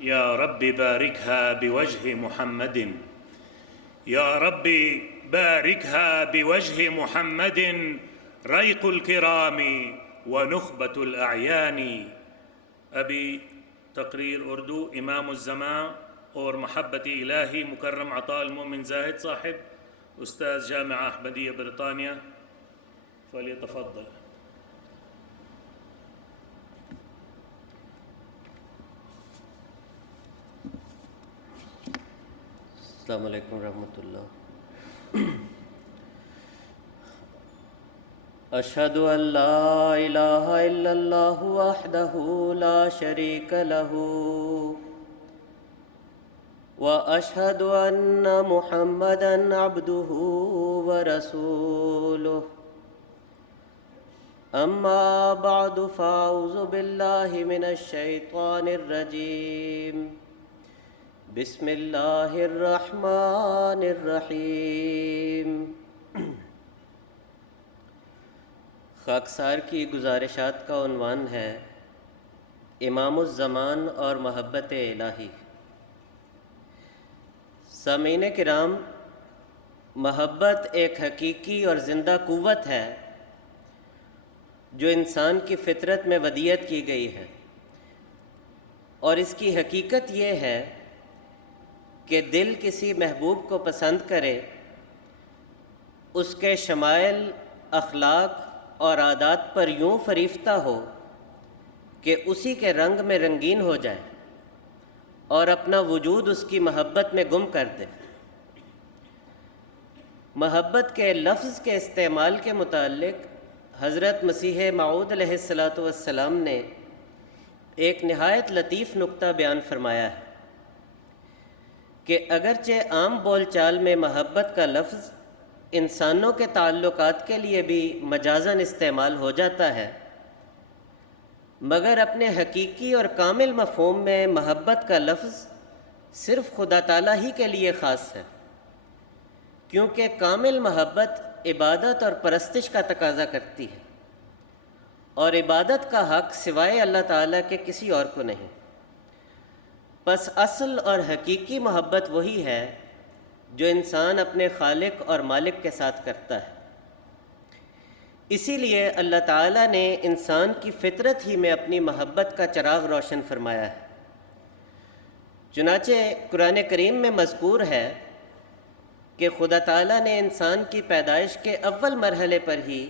يا رب باركها بوجه محمد يا رب باركها بوجه محمد ريق الكرام ونخبة الأعيان. ابھی تقریر اردو امام الزمان اور محبت الہی مکرم عطاء المؤمن زاہد صاحب استاذ جامعہ احمدیہ برطانیہ فلیتفضل. السلام علیکم ورحمۃ اللہ. اشہد ان لا الہ الا اللہ وحدہ لا شریک لہ واشہد ان محمدا عبدہ ورسولہ. اما بعد فاعوذ باللہ من الشیطان الرجیم. بسم اللہ الرحمن الرحیم. خاکسار کی گزارشات کا عنوان ہے امام الزمان اور محبت الہی. سامعین کرام، محبت ایک حقیقی اور زندہ قوت ہے جو انسان کی فطرت میں ودیعت کی گئی ہے، اور اس کی حقیقت یہ ہے کہ دل کسی محبوب کو پسند کرے، اس کے شمائل، اخلاق اور عادات پر یوں فریفتہ ہو کہ اسی کے رنگ میں رنگین ہو جائے اور اپنا وجود اس کی محبت میں گم کر دے. محبت کے لفظ کے استعمال کے متعلق حضرت مسیح موعود علیہ السلام نے ایک نہایت لطیف نکتہ بیان فرمایا ہے کہ اگرچہ عام بول چال میں محبت کا لفظ انسانوں کے تعلقات کے لیے بھی مجازاً استعمال ہو جاتا ہے، مگر اپنے حقیقی اور کامل مفہوم میں محبت کا لفظ صرف خدا تعالیٰ ہی کے لیے خاص ہے، کیونکہ کامل محبت عبادت اور پرستش کا تقاضا کرتی ہے، اور عبادت کا حق سوائے اللہ تعالیٰ کے کسی اور کو نہیں. پس اصل اور حقیقی محبت وہی ہے جو انسان اپنے خالق اور مالک کے ساتھ کرتا ہے. اسی لیے اللہ تعالیٰ نے انسان کی فطرت ہی میں اپنی محبت کا چراغ روشن فرمایا ہے. چنانچہ قرآن کریم میں مذکور ہے کہ خدا تعالیٰ نے انسان کی پیدائش کے اول مرحلے پر ہی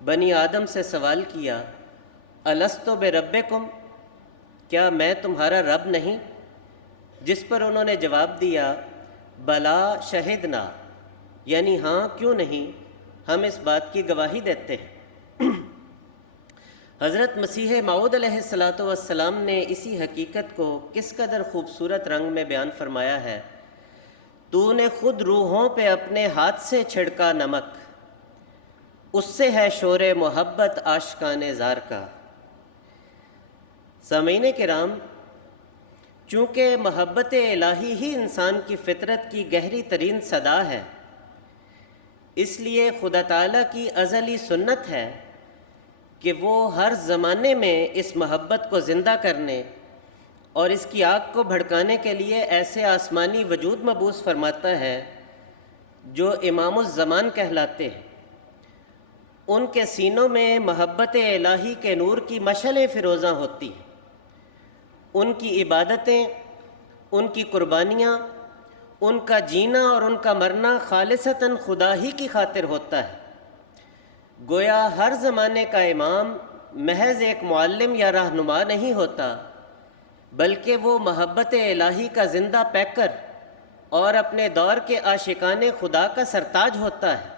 بنی آدم سے سوال کیا، الست بربکم، کیا میں تمہارا رب نہیں؟ جس پر انہوں نے جواب دیا، بلا شہدنا، یعنی ہاں کیوں نہیں، ہم اس بات کی گواہی دیتے ہیں. حضرت مسیح موعود علیہ السلام نے اسی حقیقت کو کس قدر خوبصورت رنگ میں بیان فرمایا ہے. تو نے خود روحوں پہ اپنے ہاتھ سے چھڑکا نمک، اس سے ہے شور محبت عاشقان زار کا. سامعین کرام، چونکہ محبت الہی ہی انسان کی فطرت کی گہری ترین صدا ہے، اس لیے خدا تعالیٰ کی ازلی سنت ہے کہ وہ ہر زمانے میں اس محبت کو زندہ کرنے اور اس کی آگ کو بھڑکانے کے لیے ایسے آسمانی وجود مبعوث فرماتا ہے جو امام الزمان کہلاتے ہیں. ان کے سینوں میں محبت الہی کے نور کی مشعلیں فروزاں ہوتی ہیں. ان کی عبادتیں، ان کی قربانیاں، ان کا جینا اور ان کا مرنا خالصتاً خدا ہی کی خاطر ہوتا ہے. گویا ہر زمانے کا امام محض ایک معلم یا رہنما نہیں ہوتا، بلکہ وہ محبت الہی کا زندہ پیکر اور اپنے دور کے عاشقان خدا کا سرتاج ہوتا ہے.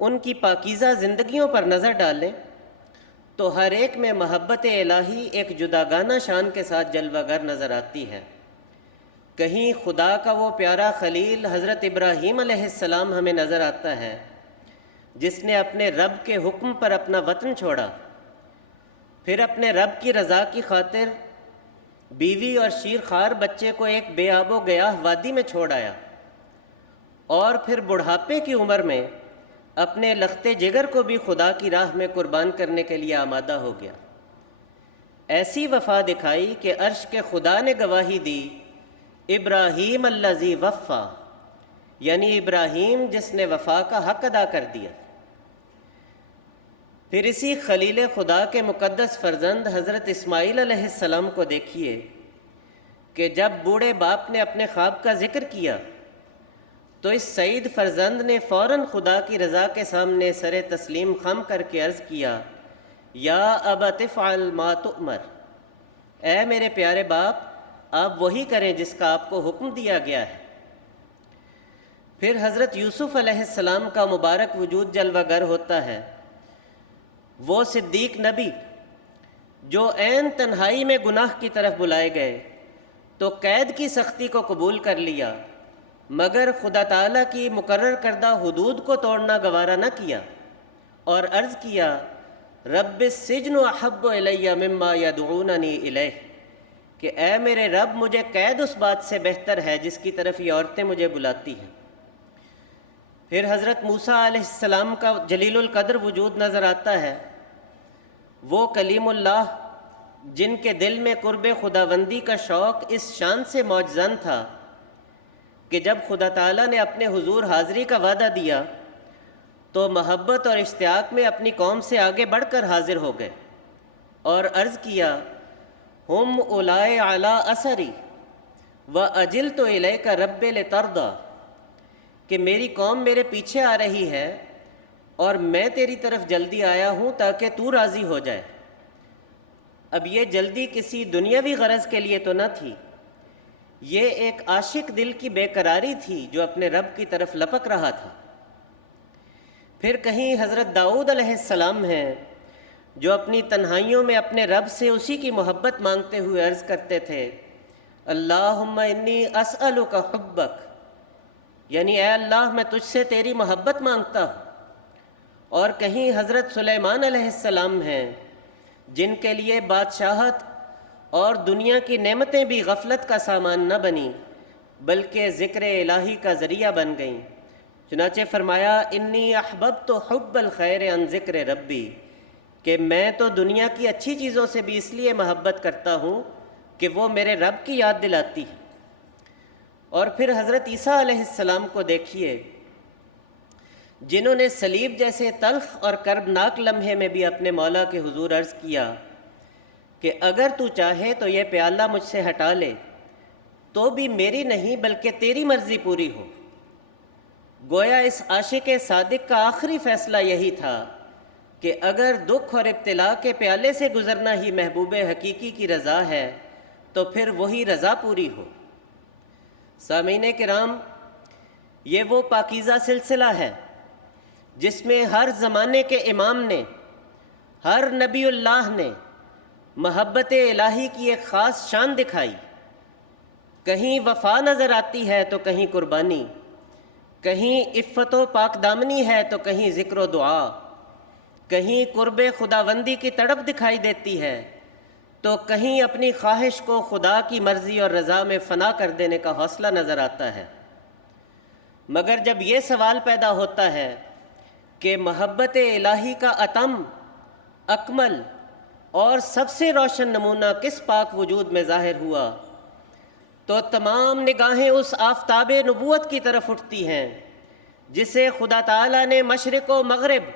ان کی پاکیزہ زندگیوں پر نظر ڈالیں تو ہر ایک میں محبت الہی ایک جداگانہ شان کے ساتھ جلوہ گر نظر آتی ہے. کہیں خدا کا وہ پیارا خلیل حضرت ابراہیم علیہ السلام ہمیں نظر آتا ہے، جس نے اپنے رب کے حکم پر اپنا وطن چھوڑا، پھر اپنے رب کی رضا کی خاطر بیوی اور شیرخوار بچے کو ایک بے آب و گیاہ وادی میں چھوڑ آیا، اور پھر بڑھاپے کی عمر میں اپنے لخت جگر کو بھی خدا کی راہ میں قربان کرنے کے لیے آمادہ ہو گیا. ایسی وفا دکھائی کہ عرش کے خدا نے گواہی دی، ابراہیم الذی وفا، یعنی ابراہیم جس نے وفا کا حق ادا کر دیا۔ پھر اسی خلیل خدا کے مقدس فرزند حضرت اسماعیل علیہ السلام کو دیکھیے کہ جب بوڑھے باپ نے اپنے خواب کا ذکر کیا تو اس سعید فرزند نے فوراً خدا کی رضا کے سامنے سر تسلیم خم کر کے عرض کیا، یا ابت افعل ما تؤمر، اے میرے پیارے باپ آپ وہی کریں جس کا آپ کو حکم دیا گیا ہے۔ پھر حضرت یوسف علیہ السلام کا مبارک وجود جلوہ گر ہوتا ہے، وہ صدیق نبی جو عین تنہائی میں گناہ کی طرف بلائے گئے تو قید کی سختی کو قبول کر لیا، مگر خدا تعالیٰ کی مقرر کردہ حدود کو توڑنا گوارا نہ کیا اور عرض کیا، رب السجن احب الی مما یدعوننی الیہ، کہ اے میرے رب مجھے قید اس بات سے بہتر ہے جس کی طرف یہ عورتیں مجھے بلاتی ہیں۔ پھر حضرت موسیٰ علیہ السلام کا جلیل القدر وجود نظر آتا ہے، وہ کلیم اللہ جن کے دل میں قرب خداوندی کا شوق اس شان سے موجزن تھا کہ جب خدا تعالیٰ نے اپنے حضور حاضری کا وعدہ دیا تو محبت اور اشتیاق میں اپنی قوم سے آگے بڑھ کر حاضر ہو گئے اور عرض کیا، ہم اولائے علی اثری واجلت الیک رب لترضی، کہ میری قوم میرے پیچھے آ رہی ہے اور میں تیری طرف جلدی آیا ہوں تاکہ تو راضی ہو جائے۔ اب یہ جلدی کسی دنیاوی غرض کے لیے تو نہ تھی، یہ ایک عاشق دل کی بے قراری تھی جو اپنے رب کی طرف لپک رہا تھا۔ پھر کہیں حضرت داؤد علیہ السلام ہیں جو اپنی تنہائیوں میں اپنے رب سے اسی کی محبت مانگتے ہوئے عرض کرتے تھے، اللہم انی اسألک حبک، یعنی اے اللہ میں تجھ سے تیری محبت مانگتا ہوں۔ اور کہیں حضرت سلیمان علیہ السلام ہیں جن کے لیے بادشاہت اور دنیا کی نعمتیں بھی غفلت کا سامان نہ بنی بلکہ ذکر الہی کا ذریعہ بن گئیں۔ چنانچہ فرمایا، انی احببت حب الخیر عن ذکر ربی، کہ میں تو دنیا کی اچھی چیزوں سے بھی اس لیے محبت کرتا ہوں کہ وہ میرے رب کی یاد دلاتی ہے۔ اور پھر حضرت عیسیٰ علیہ السلام کو دیکھیے جنہوں نے صلیب جیسے تلخ اور کربناک لمحے میں بھی اپنے مولا کے حضور عرض کیا کہ اگر تو چاہے تو یہ پیالہ مجھ سے ہٹا لے، تو بھی میری نہیں بلکہ تیری مرضی پوری ہو۔ گویا اس عاشق صادق کا آخری فیصلہ یہی تھا کہ اگر دکھ اور ابتلا کے پیالے سے گزرنا ہی محبوب حقیقی کی رضا ہے تو پھر وہی رضا پوری ہو۔ سامعین کرام، یہ وہ پاکیزہ سلسلہ ہے جس میں ہر زمانے کے امام نے، ہر نبی اللہ نے محبت الہی کی ایک خاص شان دکھائی۔ کہیں وفا نظر آتی ہے تو کہیں قربانی، کہیں عفت و پاک دامنی ہے تو کہیں ذکر و دعا، کہیں قرب خداوندی کی تڑپ دکھائی دیتی ہے تو کہیں اپنی خواہش کو خدا کی مرضی اور رضا میں فنا کر دینے کا حوصلہ نظر آتا ہے۔ مگر جب یہ سوال پیدا ہوتا ہے کہ محبت الہی کا اتم، اکمل اور سب سے روشن نمونہ کس پاک وجود میں ظاہر ہوا، تو تمام نگاہیں اس آفتاب نبوت کی طرف اٹھتی ہیں جسے خدا تعالیٰ نے مشرق و مغرب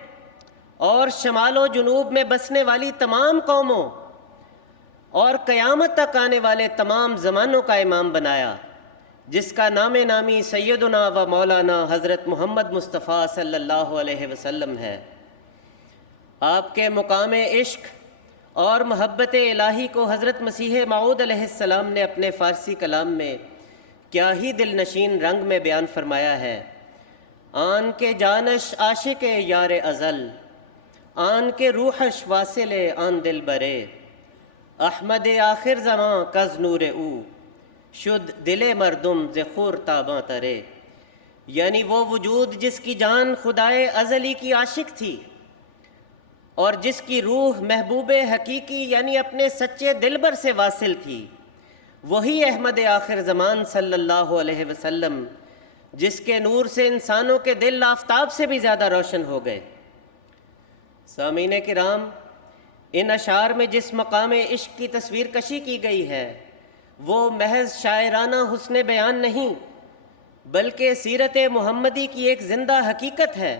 اور شمال و جنوب میں بسنے والی تمام قوموں اور قیامت تک آنے والے تمام زمانوں کا امام بنایا، جس کا نام نامی سیدنا و مولانا حضرت محمد مصطفیٰ صلی اللہ علیہ وسلم ہے۔ آپ کے مقام عشق اور محبت الہی کو حضرت مسیح موعود علیہ السلام نے اپنے فارسی کلام میں کیا ہی دل نشین رنگ میں بیان فرمایا ہے۔ آن کے جانش عاشق یار ازل، آن کے روحش واصل آن دل برے، احمد آخر زمان کز نور او، شد دل مردم ز خور تاباں ترے، یعنی وہ وجود جس کی جان خدائے ازلی کی عاشق تھی اور جس کی روح محبوب حقیقی یعنی اپنے سچے دلبر سے واصل تھی، وہی احمد آخر زمان صلی اللہ علیہ وسلم جس کے نور سے انسانوں کے دل آفتاب سے بھی زیادہ روشن ہو گئے۔ سامعین کرام، ان اشعار میں جس مقام عشق کی تصویر کشی کی گئی ہے وہ محض شاعرانہ حسن بیان نہیں بلکہ سیرت محمدی کی ایک زندہ حقیقت ہے۔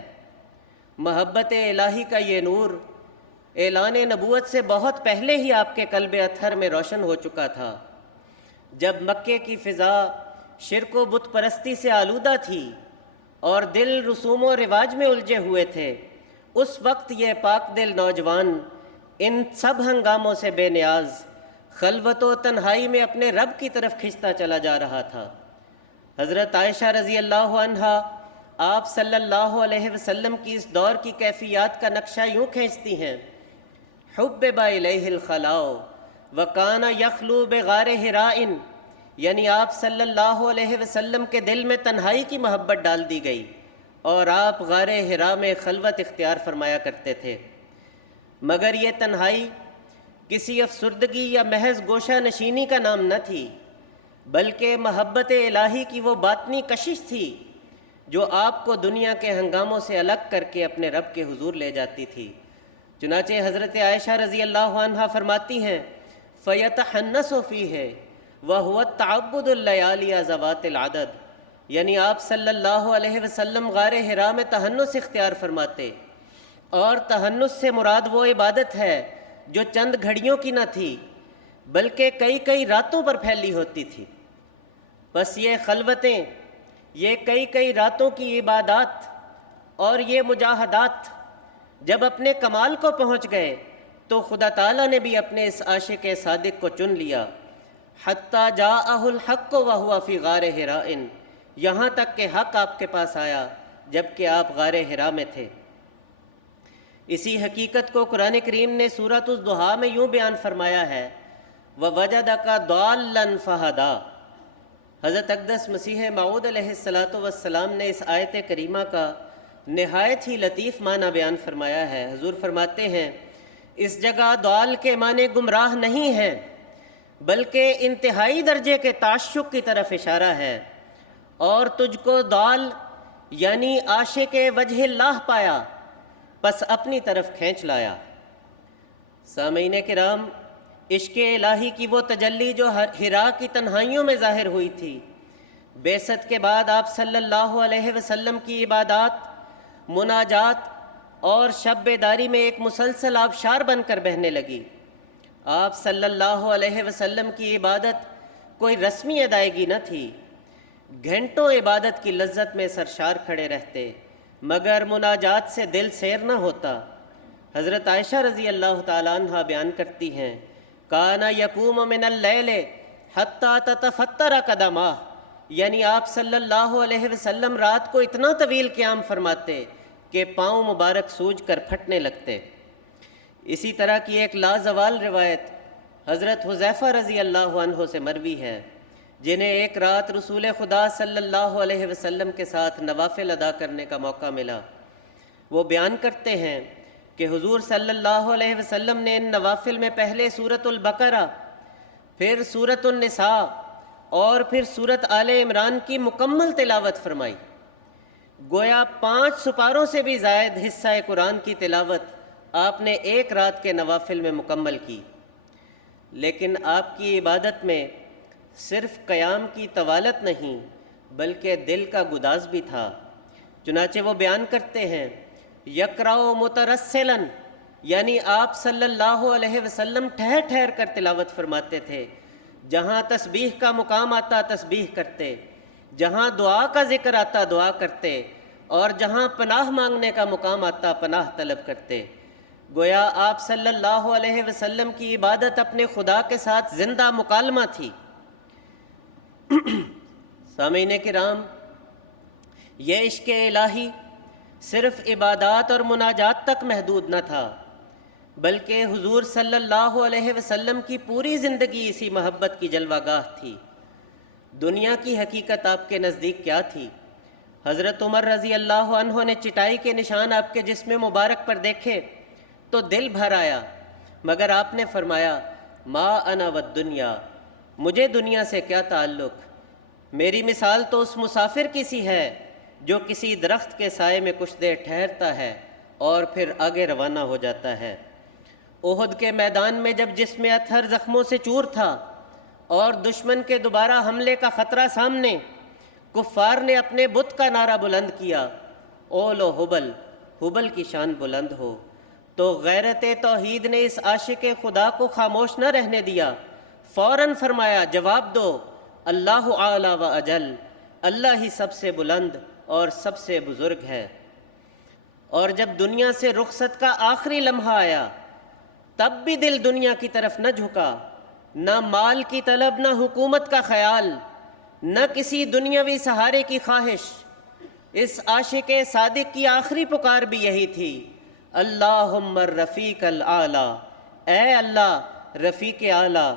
محبت الہی کا یہ نور اعلان نبوت سے بہت پہلے ہی آپ کے قلب اطہر میں روشن ہو چکا تھا۔ جب مکے کی فضا شرک و بت پرستی سے آلودہ تھی اور دل رسوم و رواج میں الجھے ہوئے تھے، اس وقت یہ پاک دل نوجوان ان سب ہنگاموں سے بے نیاز خلوت و تنہائی میں اپنے رب کی طرف کھنچتا چلا جا رہا تھا۔ حضرت عائشہ رضی اللہ عنہا آپ صلی اللہ علیہ وسلم کی اس دور کی کیفیات کا نقشہ یوں کھینچتی ہیں: حبب الیہ الخلاء وکان یخلو بغار حراء، یعنی آپ صلی اللہ علیہ وسلم کے دل میں تنہائی کی محبت ڈال دی گئی اور آپ غار حراء میں خلوت اختیار فرمایا کرتے تھے۔ مگر یہ تنہائی کسی افسردگی یا محض گوشہ نشینی کا نام نہ تھی، بلکہ محبت الہی کی وہ باطنی کشش تھی جو آپ کو دنیا کے ہنگاموں سے الگ کر کے اپنے رب کے حضور لے جاتی تھی۔ چنانچہ حضرت عائشہ رضی اللہ عنہا فرماتی ہیں: فَيَتَحَنَّسُ فِيهِ وَهُوَ التَّعَبُّدُ اللَّيَالِيَ ذَوَاتِ الْعَدَدِ، یعنی آپ صلی اللہ علیہ وسلم غار حراء میں تحنس اختیار فرماتے، اور تحنس سے مراد وہ عبادت ہے جو چند گھڑیوں کی نہ تھی بلکہ کئی کئی راتوں پر پھیلی ہوتی تھی۔ بس یہ خلوتیں، یہ کئی راتوں کی عبادات اور یہ مجاہدات جب اپنے کمال کو پہنچ گئے تو خدا تعالیٰ نے بھی اپنے اس عاشق صادق کو چن لیا۔ حتیٰ جاءہ الحق وہو فی غار حراء، یہاں تک کہ حق آپ کے پاس آیا جبکہ آپ غار حراء میں تھے۔ اسی حقیقت کو قرآن کریم نے سورۃ الضحیٰ میں یوں بیان فرمایا ہے: وَوَجَدَكَ ضَالًّا فَہَدَىٰ۔ حضرت اقدس مسیح موعود علیہ السلام نے اس آیت کریمہ کا نہایت ہی لطیف معنی بیان فرمایا ہے۔ حضور فرماتے ہیں اس جگہ ضال کے معنی گمراہ نہیں ہیں بلکہ انتہائی درجے کے تعشق کی طرف اشارہ ہے، اور تجھ کو ضال یعنی عاشق وجہ اللہ پایا، پس اپنی طرف کھینچ لایا۔ سامعین کرام، عشق الہی کی وہ تجلی جو حراء کی تنہائیوں میں ظاہر ہوئی تھی، بعثت کے بعد آپ صلی اللہ علیہ وسلم کی عبادات، مناجات اور شب بیداری میں ایک مسلسل آبشار بن کر بہنے لگی۔ آپ صلی اللہ علیہ وسلم کی عبادت کوئی رسمی ادائیگی نہ تھی، گھنٹوں عبادت کی لذت میں سرشار کھڑے رہتے مگر مناجات سے دل سیر نہ ہوتا۔ حضرت عائشہ رضی اللہ تعالیٰ عنہ بیان کرتی ہیں: کان یقوم من اللیل حتی تتفتر قدماہ، یعنی آپ صلی اللہ علیہ وسلم رات کو اتنا طویل قیام فرماتے کہ پاؤں مبارک سوج کر پھٹنے لگتے۔ اسی طرح کی ایک لازوال روایت حضرت حذیفہ رضی اللہ عنہ سے مروی ہے، جنہیں ایک رات رسول خدا صلی اللہ علیہ وسلم کے ساتھ نوافل ادا کرنے کا موقع ملا۔ وہ بیان کرتے ہیں کہ حضور صلی اللہ علیہ وسلم نے ان نوافل میں پہلے سورۃ البقرہ، پھر سورۃ النساء اور پھر سورۃ آل عمران کی مکمل تلاوت فرمائی۔ گویا 5 سپاروں سے بھی زائد حصہ قرآن کی تلاوت آپ نے ایک رات کے نوافل میں مکمل کی۔ لیکن آپ کی عبادت میں صرف قیام کی طوالت نہیں بلکہ دل کا گداز بھی تھا۔ چنانچہ وہ بیان کرتے ہیں: یقرأ مترسلا، یعنی آپ صلی اللہ علیہ وسلم ٹھہر ٹھہر کر تلاوت فرماتے تھے، جہاں تسبیح کا مقام آتا تسبیح کرتے، جہاں دعا کا ذکر آتا دعا کرتے، اور جہاں پناہ مانگنے کا مقام آتا پناہ طلب کرتے۔ گویا آپ صلی اللہ علیہ وسلم کی عبادت اپنے خدا کے ساتھ زندہ مکالمہ تھی۔ سامعین کرام، یہ عشق الہی صرف عبادات اور مناجات تک محدود نہ تھا بلکہ حضور صلی اللہ علیہ وسلم کی پوری زندگی اسی محبت کی جلوہ گاہ تھی۔ دنیا کی حقیقت آپ کے نزدیک کیا تھی؟ حضرت عمر رضی اللہ عنہ نے چٹائی کے نشان آپ کے جسم مبارک پر دیکھے تو دل بھر آیا، مگر آپ نے فرمایا: ما انا والدنیا، مجھے دنیا سے کیا تعلق، میری مثال تو اس مسافر کی سی ہے جو کسی درخت کے سائے میں کچھ دیر ٹھہرتا ہے اور پھر آگے روانہ ہو جاتا ہے۔ احد کے میدان میں جب جسم اطہر زخموں سے چور تھا اور دشمن کے دوبارہ حملے کا خطرہ سامنے، کفار نے اپنے بت کا نعرہ بلند کیا، اولو حبل، حبل کی شان بلند ہو، تو غیرت توحید نے اس عاشق خدا کو خاموش نہ رہنے دیا، فوراً فرمایا جواب دو، اللہ اعلی و اجل، اللہ ہی سب سے بلند اور سب سے بزرگ ہے۔ اور جب دنیا سے رخصت کا آخری لمحہ آیا تب بھی دل دنیا کی طرف نہ جھکا، نہ مال کی طلب، نہ حکومت کا خیال، نہ کسی دنیاوی سہارے کی خواہش۔ اس عاشق صادق کی آخری پکار بھی یہی تھی، اللہم الرفیق الاعلی، اے اللہ رفیق اعلیٰ،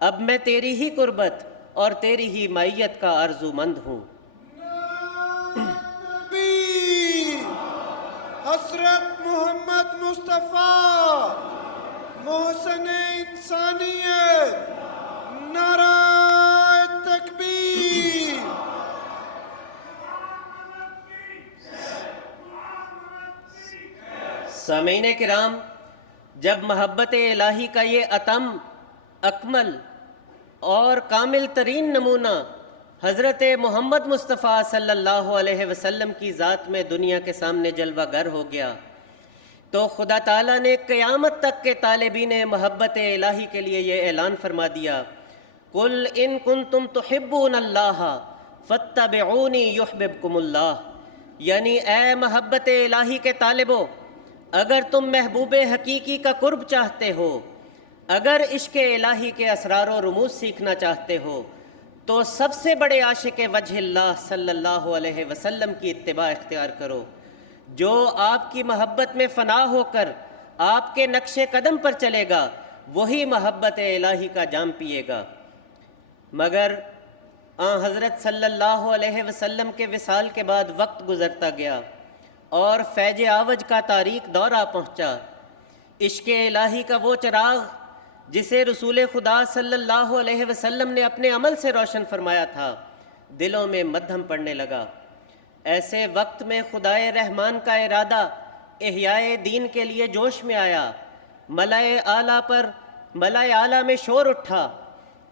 اب میں تیری ہی قربت اور تیری ہی معیت کا آرزو مند ہوں۔ حضرت محمد مصطفیٰ محسن انسانیت، نعرہ تکبیر۔ سامعین کرام، جب محبت الہی کا یہ اتم، اکمل اور کامل ترین نمونہ حضرت محمد مصطفیٰ صلی اللہ علیہ وسلم کی ذات میں دنیا کے سامنے جلوہ گر ہو گیا تو خدا تعالیٰ نے قیامت تک کے طالبین محبت الہی کے لیے یہ اعلان فرما دیا، قُلْ إِن كُنتُمْ تُحِبُّونَ اللَّهَ فَاتَّبِعُونِي يُحْبِبْكُمُ اللَّهُ، یعنی اے محبت الہی کے طالبو، اگر تم محبوب حقیقی کا قرب چاہتے ہو، اگر عشق الہی کے اسرار و رموز سیکھنا چاہتے ہو، تو سب سے بڑے عاشق وجہ اللہ صلی اللہ علیہ وسلم کی اتباع اختیار کرو، جو آپ کی محبت میں فنا ہو کر آپ کے نقش قدم پر چلے گا وہی محبت الہی کا جام پیے گا۔ مگر آن حضرت صلی اللہ علیہ وسلم کے وصال کے بعد وقت گزرتا گیا اور فیض آوج کا تاریک دور آ پہنچا۔ عشق الہی کا وہ چراغ جسے رسول خدا صلی اللہ علیہ وسلم نے اپنے عمل سے روشن فرمایا تھا، دلوں میں مدھم پڑنے لگا۔ ایسے وقت میں خدائے رحمان کا ارادہ احیاء دین کے لیے جوش میں آیا، ملائے اعلیٰ میں شور اٹھا،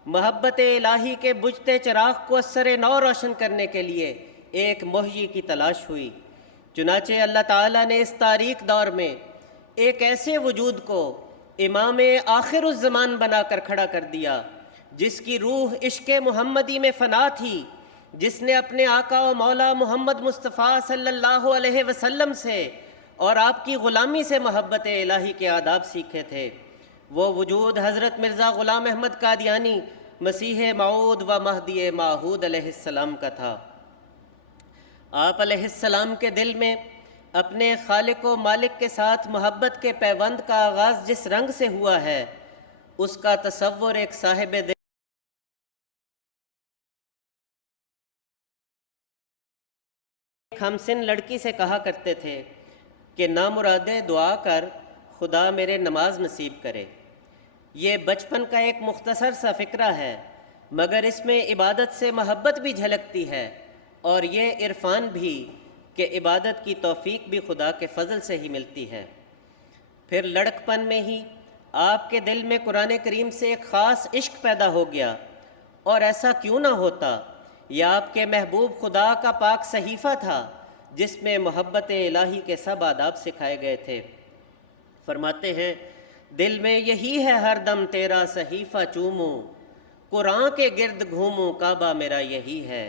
محبت الہی کے بجھتے چراغ کو اثر نو روشن کرنے کے لیے ایک محیی کی تلاش ہوئی۔ چنانچہ اللہ تعالیٰ نے اس تاریک دور میں ایک ایسے وجود کو امام آخر الزمان بنا کر کھڑا کر دیا جس کی روح عشق محمدی میں فنا تھی، جس نے اپنے آقا و مولا محمد مصطفیٰ صلی اللہ علیہ وسلم سے اور آپ کی غلامی سے محبت الہی کے آداب سیکھے تھے۔ وہ وجود حضرت مرزا غلام احمد قادیانی مسیح موعود و مہدی موعود علیہ السلام کا تھا۔ آپ علیہ السلام کے دل میں اپنے خالق و مالک کے ساتھ محبت کے پیوند کا آغاز جس رنگ سے ہوا ہے، اس کا تصور ایک صاحب دل ہم سن لڑکی سے کہا کرتے تھے کہ نامرادے دعا کر خدا میرے نماز نصیب کرے۔ یہ بچپن کا ایک مختصر سا فقرہ ہے، مگر اس میں عبادت سے محبت بھی جھلکتی ہے اور یہ عرفان بھی کہ عبادت کی توفیق بھی خدا کے فضل سے ہی ملتی ہے۔ پھر لڑکپن میں ہی آپ کے دل میں قرآن کریم سے ایک خاص عشق پیدا ہو گیا، اور ایسا کیوں نہ ہوتا، یہ آپ کے محبوب خدا کا پاک صحیفہ تھا جس میں محبت الہی کے سب آداب سکھائے گئے تھے۔ فرماتے ہیں دل میں یہی ہے ہر دم تیرا صحیفہ چوموں، قرآن کے گرد گھوموں کعبہ میرا یہی ہے۔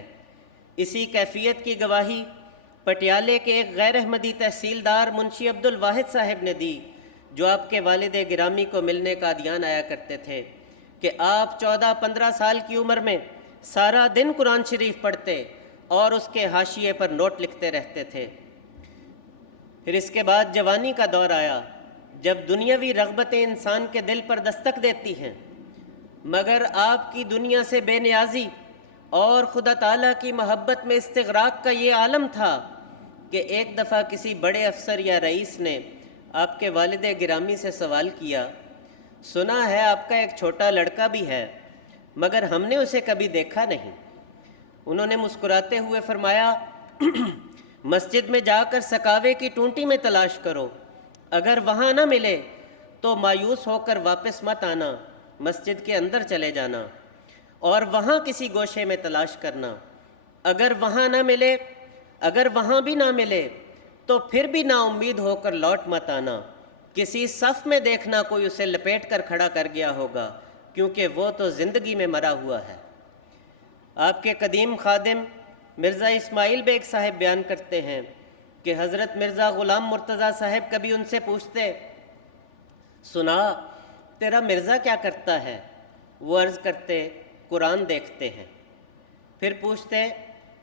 اسی کیفیت کی گواہی پٹیالے کے ایک غیر احمدی تحصیلدار منشی عبد الواحد صاحب نے دی، جو آپ کے والد گرامی کو ملنے قادیان آیا کرتے تھے، کہ آپ 14-15 سال کی عمر میں سارا دن قرآن شریف پڑھتے اور اس کے حاشیے پر نوٹ لکھتے رہتے تھے۔ پھر اس کے بعد جوانی کا دور آیا، جب دنیاوی رغبتیں انسان کے دل پر دستک دیتی ہیں، مگر آپ کی دنیا سے بے نیازی اور خدا تعالیٰ کی محبت میں استغراق کا یہ عالم تھا کہ ایک دفعہ کسی بڑے افسر یا رئیس نے آپ کے والد گرامی سے سوال کیا، سنا ہے آپ کا ایک چھوٹا لڑکا بھی ہے، مگر ہم نے اسے کبھی دیکھا نہیں۔ انہوں نے مسکراتے ہوئے فرمایا، مسجد میں جا کر سکاوے کی ٹونٹی میں تلاش کرو، اگر وہاں نہ ملے تو مایوس ہو کر واپس مت آنا، مسجد کے اندر چلے جانا اور وہاں کسی گوشے میں تلاش کرنا۔ اگر وہاں بھی نہ ملے تو پھر بھی نا امید ہو کر لوٹ مت آنا۔ کسی صف میں دیکھنا کوئی اسے لپیٹ کر کھڑا کر گیا ہوگا، کیونکہ وہ تو زندگی میں مرا ہوا ہے۔ آپ کے قدیم خادم مرزا اسماعیل بیگ صاحب بیان کرتے ہیں کہ حضرت مرزا غلام مرتضیٰ صاحب کبھی ان سے پوچھتے، سنا تیرا مرزا کیا کرتا ہے؟ وہ عرض کرتے، قرآن دیکھتے ہیں۔ پھر پوچھتے،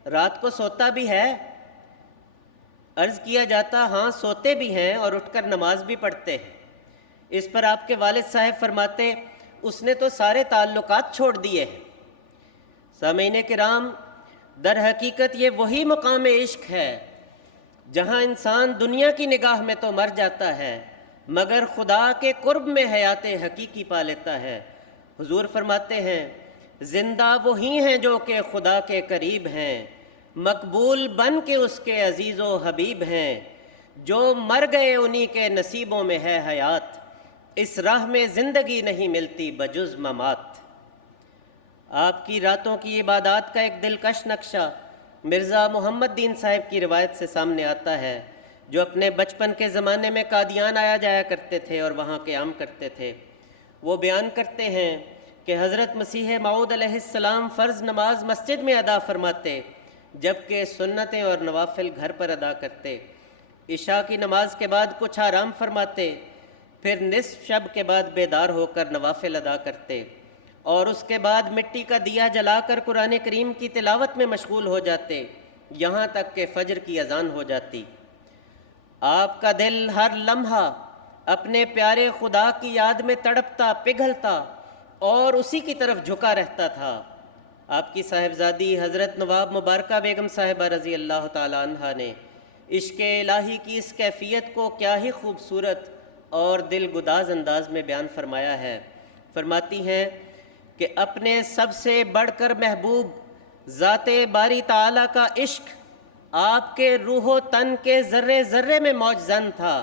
رات کو سوتا بھی ہے؟ عرض کیا جاتا، ہاں سوتے بھی ہیں اور اٹھ کر نماز بھی پڑھتے ہیں۔ اس پر آپ کے والد صاحب فرماتے، اس نے تو سارے تعلقات چھوڑ دیے ہیں۔ سامعین کرام، در حقیقت یہ وہی مقام عشق ہے جہاں انسان دنیا کی نگاہ میں تو مر جاتا ہے مگر خدا کے قرب میں حیات حقیقی پا لیتا ہے۔ حضور فرماتے ہیں، زندہ وہی ہیں جو کہ خدا کے قریب ہیں، مقبول بن کے اس کے عزیز و حبیب ہیں، جو مر گئے انہی کے نصیبوں میں ہے حیات، اس راہ میں زندگی نہیں ملتی بجز ممات۔ آپ کی راتوں کی عبادات کا ایک دلکش نقشہ مرزا محمد دین صاحب کی روایت سے سامنے آتا ہے، جو اپنے بچپن کے زمانے میں قادیان آیا جایا کرتے تھے اور وہاں قیام کرتے تھے۔ وہ بیان کرتے ہیں کہ حضرت مسیح موعود علیہ السلام فرض نماز مسجد میں ادا فرماتے، جبکہ سنتیں اور نوافل گھر پر ادا کرتے۔ عشاء کی نماز کے بعد کچھ آرام فرماتے، پھر نصف شب کے بعد بیدار ہو کر نوافل ادا کرتے اور اس کے بعد مٹی کا دیا جلا کر قرآن کریم کی تلاوت میں مشغول ہو جاتے، یہاں تک کہ فجر کی اذان ہو جاتی۔ آپ کا دل ہر لمحہ اپنے پیارے خدا کی یاد میں تڑپتا، پگھلتا اور اسی کی طرف جھکا رہتا تھا۔ آپ کی صاحبزادی حضرت نواب مبارکہ بیگم صاحبہ رضی اللہ تعالی عنہا نے عشق الہی کی اس کیفیت کو کیا ہی خوبصورت اور دل گداز انداز میں بیان فرمایا ہے۔ فرماتی ہیں کہ اپنے سب سے بڑھ کر محبوب ذات باری تعالیٰ کا عشق آپ کے روح و تن کے ذرے ذرے میں موجزن تھا،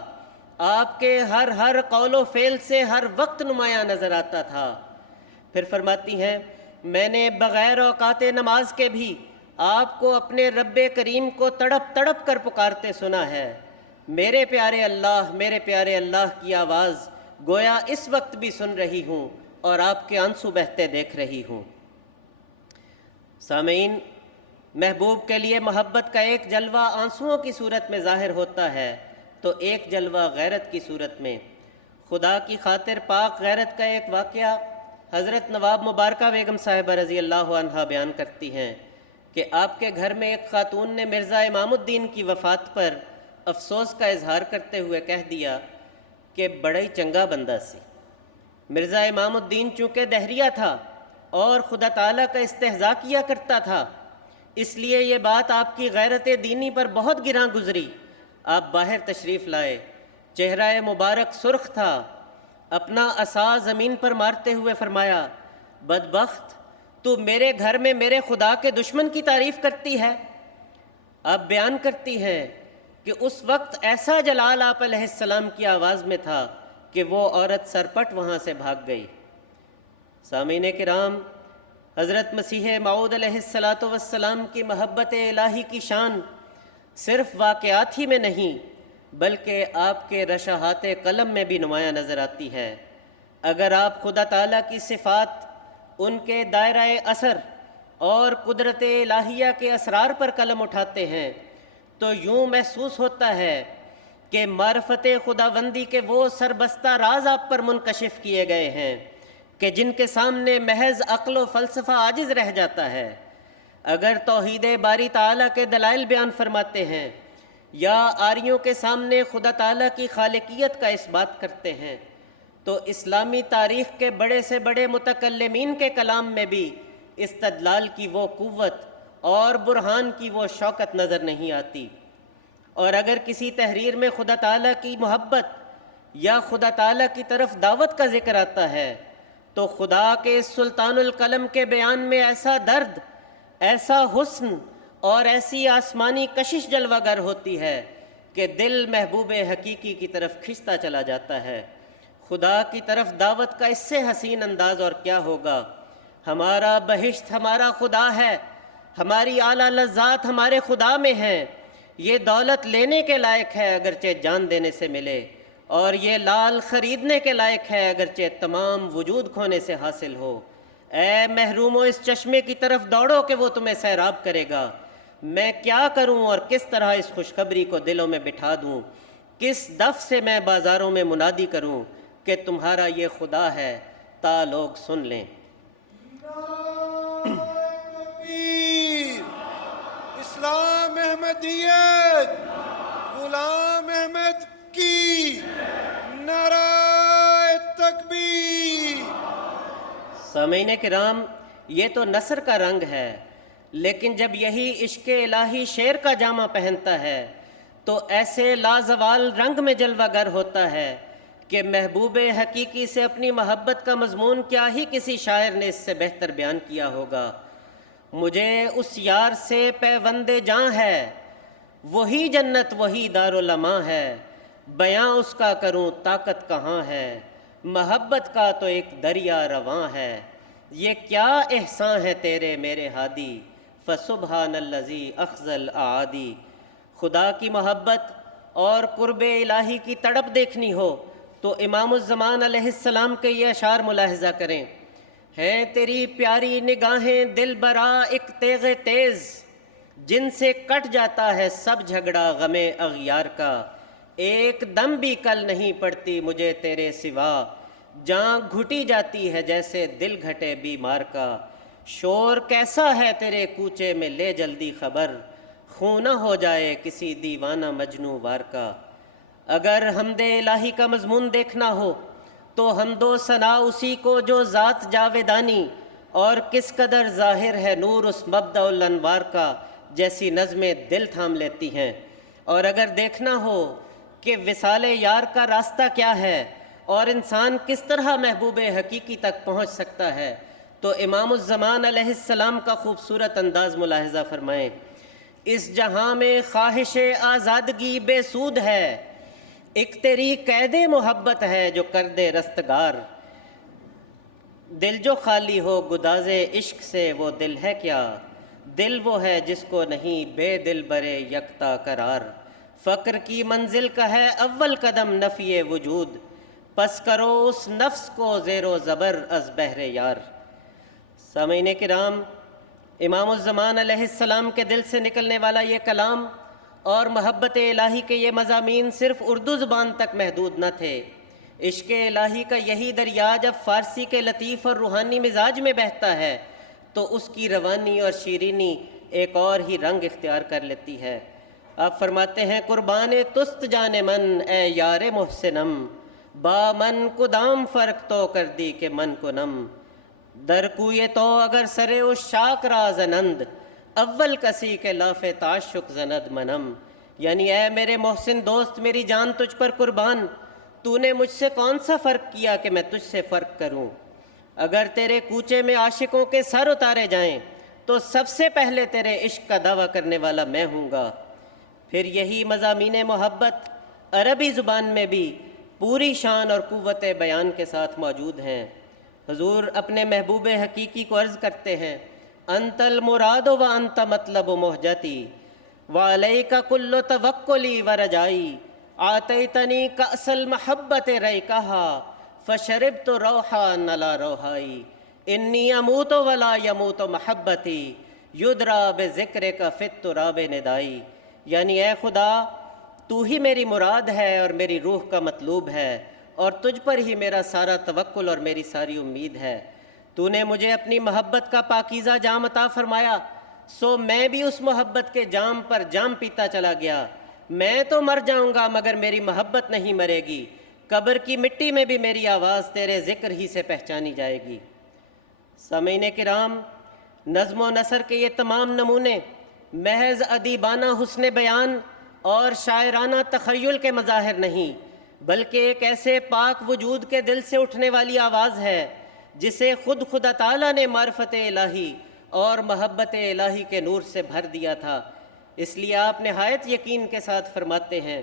آپ کے ہر قول و فعل سے ہر وقت نمایاں نظر آتا تھا۔ پھر فرماتی ہیں، میں نے بغیر اوقات نماز کے بھی آپ کو اپنے رب کریم کو تڑپ تڑپ کر پکارتے سنا ہے۔ میرے پیارے اللہ کی آواز گویا اس وقت بھی سن رہی ہوں اور آپ کے آنسو بہتے دیکھ رہی ہوں۔ سامعین، محبوب کے لیے محبت کا ایک جلوہ آنسوؤں کی صورت میں ظاہر ہوتا ہے تو ایک جلوہ غیرت کی صورت میں۔ خدا کی خاطر پاک غیرت کا ایک واقعہ حضرت نواب مبارکہ بیگم صاحبہ رضی اللہ عنہا بیان کرتی ہیں کہ آپ کے گھر میں ایک خاتون نے مرزا امام الدین کی وفات پر افسوس کا اظہار کرتے ہوئے کہہ دیا کہ بڑا ہی چنگا بندہ سی۔ مرزا امام الدین چونکہ دہریہ تھا اور خدا تعالیٰ کا استہزاء کیا کرتا تھا، اس لیے یہ بات آپ کی غیرت دینی پر بہت گراں گزری۔ آپ باہر تشریف لائے، چہرہ مبارک سرخ تھا، اپنا عصا زمین پر مارتے ہوئے فرمایا، بدبخت، تو میرے گھر میں میرے خدا کے دشمن کی تعریف کرتی ہے۔ آپ بیان کرتی ہیں کہ اس وقت ایسا جلال آپ علیہ السلام کی آواز میں تھا کہ وہ عورت سرپٹ وہاں سے بھاگ گئی۔ سامعین کرام، حضرت مسیح موعود علیہ السلام کی محبت الہی کی شان صرف واقعات ہی میں نہیں بلکہ آپ کے رشحات قلم میں بھی نمایاں نظر آتی ہے۔ اگر آپ خدا تعالیٰ کی صفات، ان کے دائرہ اثر اور قدرت الہیہ کے اسرار پر قلم اٹھاتے ہیں تو یوں محسوس ہوتا ہے کہ معرفت خداوندی کے وہ سربستہ راز آپ پر منکشف کیے گئے ہیں کہ جن کے سامنے محض عقل و فلسفہ عاجز رہ جاتا ہے۔ اگر توحید باری تعالیٰ کے دلائل بیان فرماتے ہیں یا آریوں کے سامنے خدا تعالیٰ کی خالقیت کا اس بات کرتے ہیں تو اسلامی تاریخ کے بڑے سے بڑے متکلمین کے کلام میں بھی استدلال کی وہ قوت اور برہان کی وہ شوکت نظر نہیں آتی۔ اور اگر کسی تحریر میں خدا تعالیٰ کی محبت یا خدا تعالیٰ کی طرف دعوت کا ذکر آتا ہے تو خدا کے سلطان القلم کے بیان میں ایسا درد، ایسا حسن اور ایسی آسمانی کشش جلوہ گر ہوتی ہے کہ دل محبوب حقیقی کی طرف کھنچتا چلا جاتا ہے۔ خدا کی طرف دعوت کا اس سے حسین انداز اور کیا ہوگا؟ ہمارا بہشت ہمارا خدا ہے، ہماری اعلیٰ لذات ہمارے خدا میں ہیں۔ یہ دولت لینے کے لائق ہے اگرچہ جان دینے سے ملے، اور یہ لال خریدنے کے لائق ہے اگرچہ تمام وجود کھونے سے حاصل ہو۔ اے محرومو، اس چشمے کی طرف دوڑو کہ وہ تمہیں سیراب کرے گا۔ میں کیا کروں اور کس طرح اس خوشخبری کو دلوں میں بٹھا دوں؟ کس دف سے میں بازاروں میں منادی کروں کہ تمہارا یہ خدا ہے، تا لوگ سن لیں۔ تکبیر! اسلام احمدیت، غلام احمد کی نعرہ تکبیر! سامعین کرام، یہ تو نثر کا رنگ ہے، لیکن جب یہی عشق الہی شعر کا جامہ پہنتا ہے تو ایسے لازوال رنگ میں جلوہ گر ہوتا ہے کہ محبوب حقیقی سے اپنی محبت کا مضمون کیا ہی کسی شاعر نے اس سے بہتر بیان کیا ہوگا۔ مجھے اس یار سے پیوند جاں ہے، وہی جنت وہی دارالماں ہے، بیاں اس کا کروں طاقت کہاں ہے، محبت کا تو ایک دریا رواں ہے۔ یہ کیا احسان ہے تیرے میرے ہادی، فسبحان الذی اخذ الاعادی۔ خدا کی محبت اور قرب الہی کی تڑپ دیکھنی ہو تو امام الزمان علیہ السلام کے یہ اشعار ملاحظہ کریں۔ ہیں تیری پیاری نگاہیں دل برا ایک تیغ تیز، جن سے کٹ جاتا ہے سب جھگڑا غم اغیار کا، ایک دم بھی کل نہیں پڑتی مجھے تیرے سوا، جاں گھٹی جاتی ہے جیسے دل گھٹے بیمار کا، شور کیسا ہے تیرے کوچے میں لے جلدی خبر، خوں نہ ہو جائے کسی دیوانہ مجنوں وار کا۔ اگر حمد الہی کا مضمون دیکھنا ہو تو حمد و ثنا اسی کو جو ذات جاویدانی، اور کس قدر ظاہر ہے نور اس مبدأ الانوار کا، جیسی نظمیں دل تھام لیتی ہیں۔ اور اگر دیکھنا ہو کہ وصال یار کا راستہ کیا ہے اور انسان کس طرح محبوب حقیقی تک پہنچ سکتا ہے تو امام الزمان علیہ السلام کا خوبصورت انداز ملاحظہ فرمائیں۔ اس جہاں میں خواہش آزادگی بے سود ہے، ایک تیری قید محبت ہے جو کر دے رستگار، دل جو خالی ہو گداز عشق سے وہ دل ہے کیا، دل وہ ہے جس کو نہیں بے دل برے یکتا قرار، فقر کی منزل کا ہے اول قدم نفی وجود، پس کرو اس نفس کو زیر و زبر از بہر یار۔ سامعین کرام، امام الزمان علیہ السلام کے دل سے نکلنے والا یہ کلام اور محبت الہی کے یہ مضامین صرف اردو زبان تک محدود نہ تھے۔ عشق الہی کا یہی دریا جب فارسی کے لطیف اور روحانی مزاج میں بہتا ہے تو اس کی روانی اور شیرینی ایک اور ہی رنگ اختیار کر لیتی ہے۔ آپ فرماتے ہیں، قربان تست جان من اے یار محسنم، با من کدام فرق تو کر دی کہ من کو نم، در کوئے تو اگر سرے اس شاک را زنند، اول کسی کے لاف تعشق زند منم۔ یعنی اے میرے محسن دوست، میری جان تجھ پر قربان، تو نے مجھ سے کون سا فرق کیا کہ میں تجھ سے فرق کروں؟ اگر تیرے کوچے میں عاشقوں کے سر اتارے جائیں تو سب سے پہلے تیرے عشق کا دعویٰ کرنے والا میں ہوں گا۔ پھر یہی مضامین محبت عربی زبان میں بھی پوری شان اور قوت بیان کے ساتھ موجود ہیں۔ حضور اپنے محبوب حقیقی کو عرض کرتے ہیں، انت المراد و انت مطلب مہجتی وعلیک کل توکلی و رجائی، آتیتنی کأس المحبت ریکہا فشربت روحا نلا روحائی، انی اموت ولا یموت محبتی یدرا بذکرک فی التراب ندائی۔ یعنی اے خدا، تو ہی میری مراد ہے اور میری روح کا مطلوب ہے، اور تجھ پر ہی میرا سارا توکل اور میری ساری امید ہے۔ تو نے مجھے اپنی محبت کا پاکیزہ جام عطا فرمایا، سو میں بھی اس محبت کے جام پر جام پیتا چلا گیا۔ میں تو مر جاؤں گا مگر میری محبت نہیں مرے گی، قبر کی مٹی میں بھی میری آواز تیرے ذکر ہی سے پہچانی جائے گی۔ سامعین کرام، نظم و نثر کے یہ تمام نمونے محض ادیبانہ حسن بیان اور شاعرانہ تخیل کے مظاہر نہیں، بلکہ ایک ایسے پاک وجود کے دل سے اٹھنے والی آواز ہے جسے خدا تعالیٰ نے معرفت الہی اور محبت الہی کے نور سے بھر دیا تھا۔ اس لیے آپ نہایت یقین کے ساتھ فرماتے ہیں،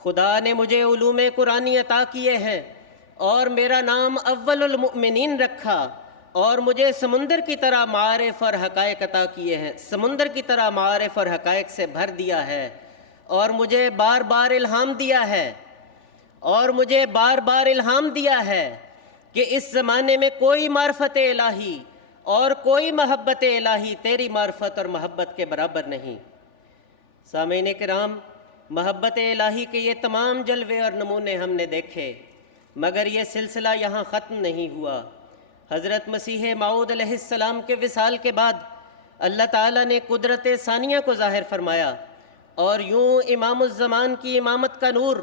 خدا نے مجھے علوم قرآنی عطا کیے ہیں اور میرا نام اول المؤمنین رکھا، اور مجھے سمندر کی طرح معارف اور حقائق عطا کیے ہیں، سمندر کی طرح معارف اور حقائق سے بھر دیا ہے، اور مجھے بار بار الہام دیا ہے، اور مجھے بار بار الہام دیا ہے کہ اس زمانے میں کوئی معرفت الہی اور کوئی محبت الہی تیری معرفت اور محبت کے برابر نہیں۔ سامعین کرام، محبت الہی کے یہ تمام جلوے اور نمونے ہم نے دیکھے، مگر یہ سلسلہ یہاں ختم نہیں ہوا۔ حضرت مسیح موعود علیہ السلام کے وصال کے بعد اللہ تعالیٰ نے قدرت ثانیہ کو ظاہر فرمایا، اور یوں امام الزمان کی امامت کا نور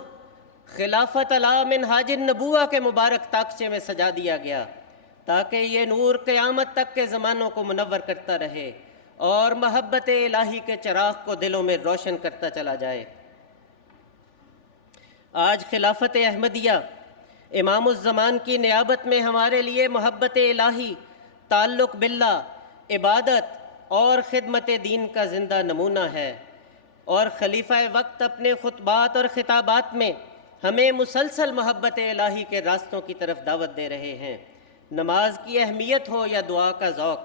خلافت علی منہاج النبوہ کے مبارک طاقچے میں سجا دیا گیا، تاکہ یہ نور قیامت تک کے زمانوں کو منور کرتا رہے اور محبت الہی کے چراغ کو دلوں میں روشن کرتا چلا جائے۔ آج خلافت احمدیہ امام الزمان کی نیابت میں ہمارے لیے محبت الہی، تعلق باللہ، عبادت اور خدمت دین کا زندہ نمونہ ہے، اور خلیفہ وقت اپنے خطبات اور خطابات میں ہمیں مسلسل محبت الہی کے راستوں کی طرف دعوت دے رہے ہیں۔ نماز کی اہمیت ہو یا دعا کا ذوق،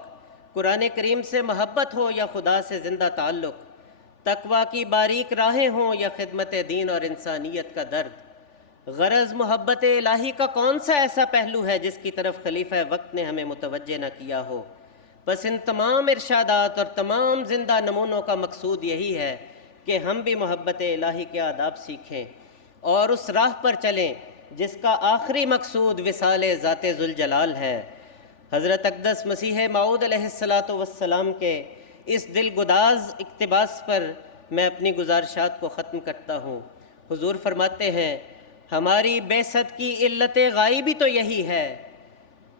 قرآن کریم سے محبت ہو یا خدا سے زندہ تعلق، تقویٰ کی باریک راہیں ہوں یا خدمت دین اور انسانیت کا درد، غرض محبت الہی کا کون سا ایسا پہلو ہے جس کی طرف خلیفہ وقت نے ہمیں متوجہ نہ کیا ہو؟ بس ان تمام ارشادات اور تمام زندہ نمونوں کا مقصود یہی ہے کہ ہم بھی محبت الہی کے آداب سیکھیں اور اس راہ پر چلیں جس کا آخری مقصود وصال ذات ذوالجلال ہے۔ حضرت اقدس مسیح موعود علیہ السلام کے اس دل گداز اقتباس پر میں اپنی گزارشات کو ختم کرتا ہوں۔ حضور فرماتے ہیں، ہماری بعثت کی علت غائبی تو یہی ہے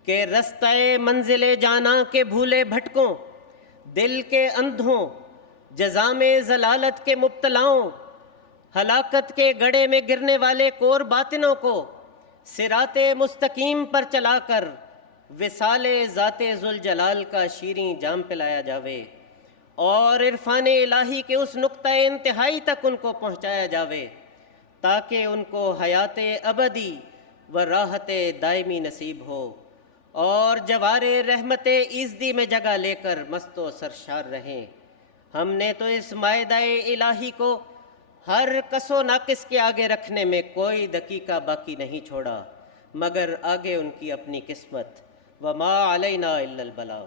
کہ رستہ منزل جانا کے بھولے بھٹکوں، دل کے اندھوں، جزام ضلالت کے مبتلاؤں، ہلاکت کے گڑھے میں گرنے والے کور باطنوں کو صراط مستقیم پر چلا کر وصال ذات ذوالجلال کا شیریں جام پلایا جاوے، اور عرفان الہی کے اس نقطہ انتہائی تک ان کو پہنچایا جاوے، تاکہ ان کو حیات ابدی و راحت دائمی نصیب ہو، اور جوار رحمت ایزدی میں جگہ لے کر مست و سرشار رہیں۔ ہم نے تو اس مائدہ الہی کو ہر کس و ناقص کے آگے رکھنے میں کوئی دقیقہ باقی نہیں چھوڑا، مگر آگے ان کی اپنی قسمت۔ وما علینا الا البلاغ۔